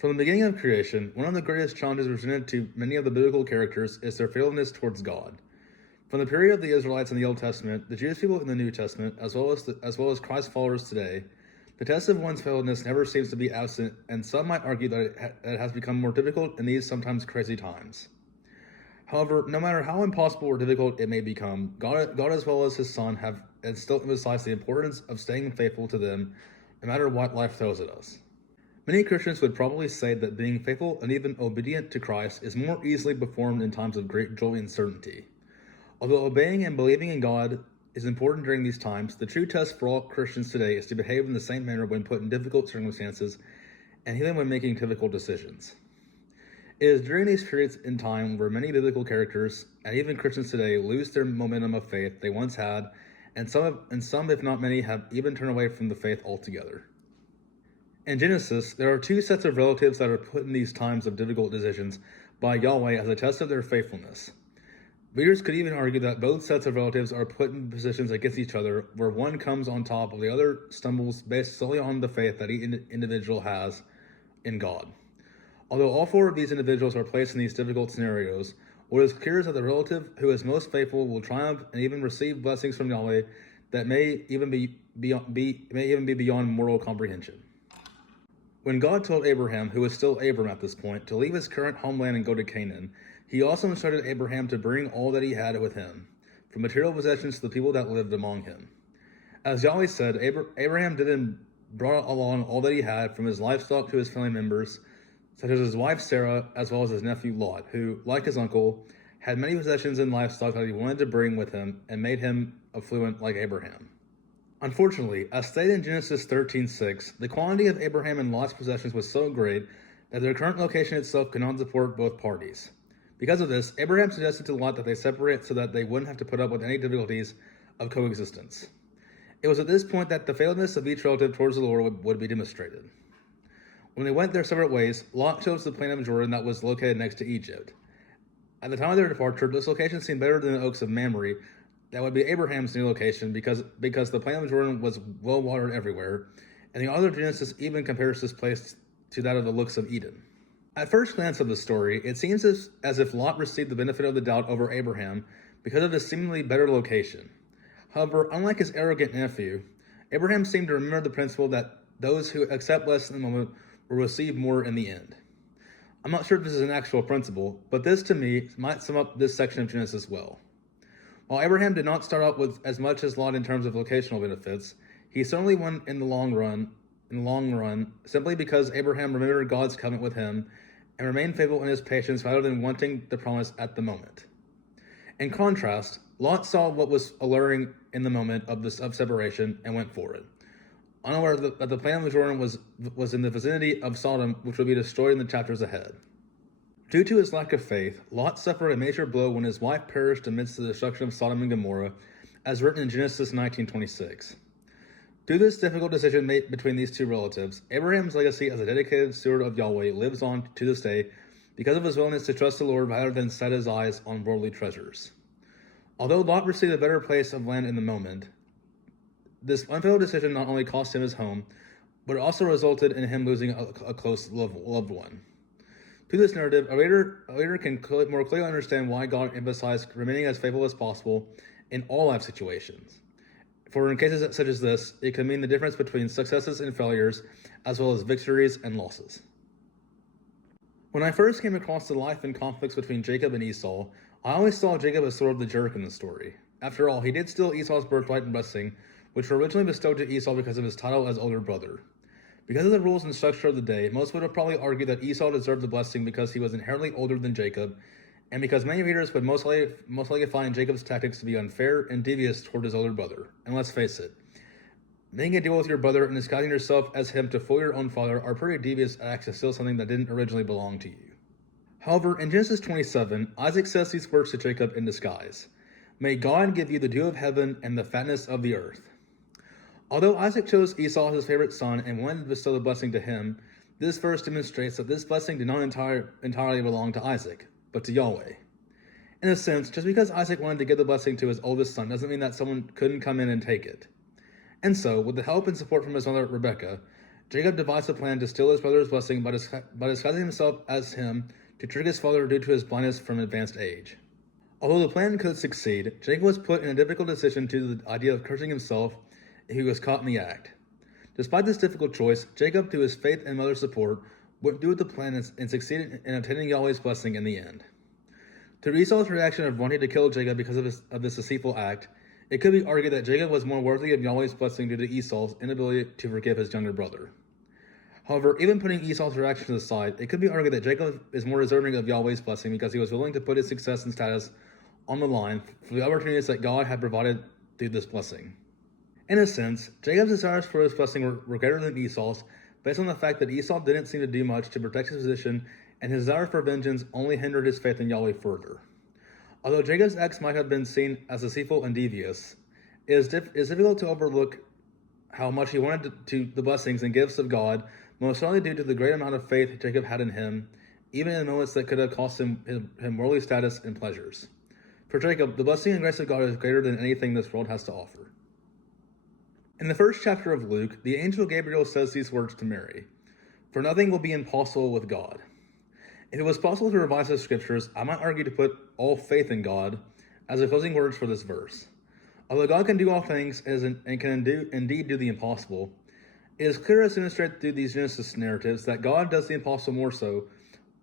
From the beginning of creation, one of the greatest challenges presented to many of the biblical characters is their faithfulness towards God. From the period of the Israelites in the Old Testament, the Jewish people in the New Testament, as well as Christ followers today, the test of one's faithfulness never seems to be absent, and some might argue that it has become more difficult in these sometimes crazy times. However, no matter how impossible or difficult it may become, God as well as His Son have and still emphasized the importance of staying faithful to them, no matter what life throws at us. Many Christians would probably say that being faithful and even obedient to Christ is more easily performed in times of great joy and certainty. Although obeying and believing in God is important during these times, the true test for all Christians today is to behave in the same manner when put in difficult circumstances and even when making difficult decisions. It is during these periods in time where many biblical characters, and even Christians today, lose their momentum of faith they once had, and some, if not many, have even turned away from the faith altogether. In Genesis, there are two sets of relatives that are put in these times of difficult decisions by Yahweh as a test of their faithfulness. Readers could even argue that both sets of relatives are put in positions against each other, where one comes on top of the other stumbles based solely on the faith that each individual has in God. Although all four of these individuals are placed in these difficult scenarios, what is clear is that the relative who is most faithful will triumph and even receive blessings from Yahweh that may even be beyond moral comprehension. When God told Abraham, who was still Abram at this point, to leave his current homeland and go to Canaan, He also instructed Abraham to bring all that he had with him, from material possessions to the people that lived among him. As Yahweh said, Abraham did and brought along all that he had, from his livestock to his family members, such as his wife Sarah, as well as his nephew Lot, who, like his uncle, had many possessions and livestock that he wanted to bring with him and made him affluent like Abraham. Unfortunately, as stated in Genesis 13:6, the quantity of Abraham and Lot's possessions was so great that their current location itself could not support both parties. Because of this, Abraham suggested to Lot that they separate so that they wouldn't have to put up with any difficulties of coexistence. It was at this point that the faithfulness of each relative towards the Lord would be demonstrated. When they went their separate ways, Lot chose the plain of Jordan that was located next to Egypt. At the time of their departure, this location seemed better than the oaks of Mamre. That would be Abraham's new location because the plain of Jordan was well watered everywhere, and the author of Genesis even compares this place to that of the looks of Eden. At first glance of the story, it seems as if Lot received the benefit of the doubt over Abraham because of his seemingly better location. However, unlike his arrogant nephew, Abraham seemed to remember the principle that those who accept less in the moment will receive more in the end. I'm not sure if this is an actual principle, but this to me might sum up this section of Genesis well. While Abraham did not start out with as much as Lot in terms of locational benefits, he certainly won in the long run, simply because Abraham remembered God's covenant with him and remained faithful in his patience rather than wanting the promise at the moment. In contrast, Lot saw what was alluring in the moment of separation and went for it, unaware that the plain of Jordan was in the vicinity of Sodom, which would be destroyed in the chapters ahead. Due to his lack of faith, Lot suffered a major blow when his wife perished amidst the destruction of Sodom and Gomorrah, as written in Genesis 19:26. Due to this difficult decision made between these two relatives, Abraham's legacy as a dedicated steward of Yahweh lives on to this day because of his willingness to trust the Lord rather than set his eyes on worldly treasures. Although Lot received a better place of land in the moment, this unfaithful decision not only cost him his home, but it also resulted in him losing a close loved one. Through this narrative, a reader can more clearly understand why God emphasized remaining as faithful as possible in all life situations. For in cases such as this, it can mean the difference between successes and failures, as well as victories and losses. When I first came across the life and conflicts between Jacob and Esau, I always saw Jacob as sort of the jerk in the story. After all, he did steal Esau's birthright and blessing, which were originally bestowed to Esau because of his title as older brother. Because of the rules and structure of the day, most would have probably argued that Esau deserved the blessing because he was inherently older than Jacob, and because many readers would most likely find Jacob's tactics to be unfair and devious toward his older brother. And let's face it, making a deal with your brother and disguising yourself as him to fool your own father are pretty devious acts to steal something that didn't originally belong to you. However, in Genesis 27, Isaac says these words to Jacob in disguise: "May God give you the dew of heaven and the fatness of the earth." Although Isaac chose Esau as his favorite son and wanted to bestow the blessing to him, this verse demonstrates that this blessing did not entirely belong to Isaac, but to Yahweh. In a sense, just because Isaac wanted to give the blessing to his oldest son doesn't mean that someone couldn't come in and take it. And so, with the help and support from his mother Rebekah, Jacob devised a plan to steal his brother's blessing by disguising himself as him to trick his father due to his blindness from advanced age. Although the plan could succeed, Jacob was put in a difficult decision due to the idea of cursing himself if he was caught in the act. Despite this difficult choice, Jacob, through his faith and mother's support, went through with the plan and succeeded in obtaining Yahweh's blessing in the end. To Esau's reaction of wanting to kill Jacob because of this deceitful act, it could be argued that Jacob was more worthy of Yahweh's blessing due to Esau's inability to forgive his younger brother. However, even putting Esau's reactions aside, it could be argued that Jacob is more deserving of Yahweh's blessing because he was willing to put his success and status on the line for the opportunities that God had provided through this blessing. In a sense, Jacob's desires for his blessing were greater than Esau's, based on the fact that Esau didn't seem to do much to protect his position, and his desire for vengeance only hindered his faith in Yahweh further. Although Jacob's acts might have been seen as deceitful and devious, it is difficult to overlook how much he wanted the blessings and gifts of God, most certainly due to the great amount of faith Jacob had in him, even in moments that could have cost him worldly status and pleasures. For Jacob, the blessing and grace of God is greater than anything this world has to offer. In the first chapter of Luke, the angel Gabriel says these words to Mary, "For nothing will be impossible with God." If it was possible to revise the scriptures, I might argue to put all faith in God as the closing words for this verse. Although God can do all things and can indeed do the impossible, it is clear as demonstrated through these Genesis narratives that God does the impossible more so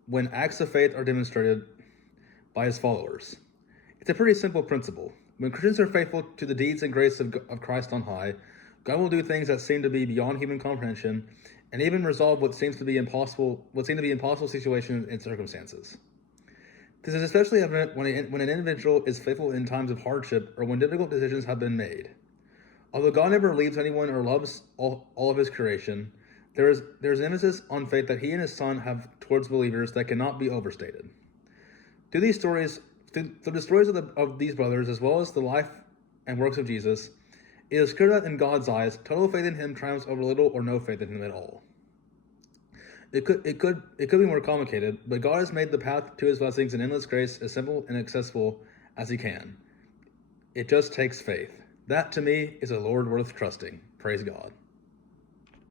when acts of faith are demonstrated by his followers. It's a pretty simple principle. When Christians are faithful to the deeds and grace of Christ on high, God will do things that seem to be beyond human comprehension, and even resolve what seem to be impossible situations and circumstances. This is especially evident when an individual is faithful in times of hardship or when difficult decisions have been made. Although God never leaves anyone or loves all of his creation, there is an emphasis on faith that he and his Son have towards believers that cannot be overstated. Through the stories of these brothers, as well as the life and works of Jesus, it is clear that in God's eyes, total faith in him triumphs over little or no faith in him at all. It could be more complicated, but God has made the path to his blessings and endless grace as simple and accessible as he can. It just takes faith. That, to me, is a Lord worth trusting. Praise God.